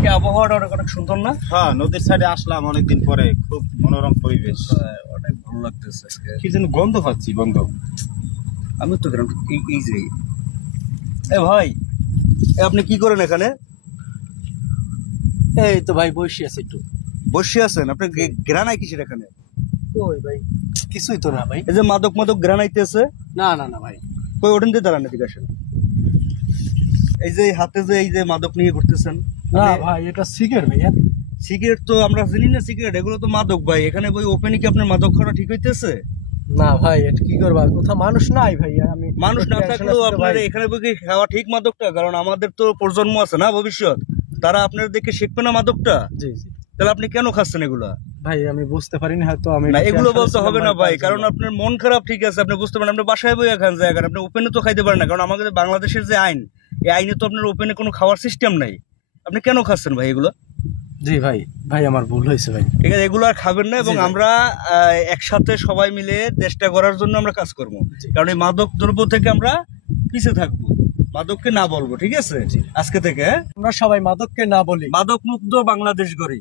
আজকে আবহাওয়াটা অনেক অনেক সুন্দর না? হ্যাঁ, নদীর সাইডে আসলাম অনেকদিন পরে, খুব মনোরম পরিবেশ। অনেক ভালো লাগতেছে আজকে। কি যেন গন্ধ পাচ্ছি, গন্ধ। আমি তো গ্রাম এই যে এ ভাই, আপনি কি করেন এখানে? এই তো ভাই বসে আছে একটু। বসে আছেন? আপনার গ্রানাই কিসের এখানে? ওই ভাই কিছুই তো না ভাই। এই যে মাদক মাদক গ্রানাইতেছে। না না না ভাই। কই ওঠেন দিয়ে দাঁড়ান, এদিকে আসেন। এই যে হাতে যে এই যে মাদক নিয়ে ঘুরতেছেন, না ভাই এটা সিগারেট ভাইয়া। সিগারেট তো আমরা চিনি না, সিগারেট এগুলো তো মাদক ভাই। এখানে ওই ওপেনে কি আপনার মাদক খাওয়া ঠিক হইতেছে? না ভাই এটা কি করবা, কোথাও মানুষ নাই ভাইয়া। আমি মানুষ না থাকলেও আপনার এখানে বই খাওয়া ঠিক মাদকটা, কারণ আমাদের তো প্রজন্ম আছে না, ভবিষ্যৎ, তারা আপনার দেখে শিখবে না মাদকটা। জি জি তাহলে আপনি কেন খাচ্ছেন এগুলা? ভাই আমি বুঝতে পারিনি, হয়তো আমি না এগুলো বলতে হবে না ভাই, কারণ আপনার মন খারাপ, ঠিক আছে, আপনি বুঝতে পারেন, আপনি বাসায় বইয়া খান জায়গা, আপনি ওপেনে তো খাইতে পারেন না, কারণ আমাদের বাংলাদেশের যে আইন, এই আইনে তো আপনার ওপেনে কোনো খাওয়ার সিস্টেম নাই। আপনি কেন খাচ্ছেন ভাই এগুলো? জি ভাই, ভাই আমার ভুল হয়েছে ভাই। ঠিক আছে, এগুলো আর খাবেন না, এবং আমরা একসাথে সবাই মিলে দেশটা গড়ার জন্য আমরা কাজ করবো, কারণ এই মাদক দ্রব্য থেকে আমরা পিছিয়ে থাকবো, মাদককে না বলবো, ঠিক আছে? আজকে থেকে আমরা সবাই মাদককে না বলি, মাদক মুক্ত বাংলাদেশ গড়ি।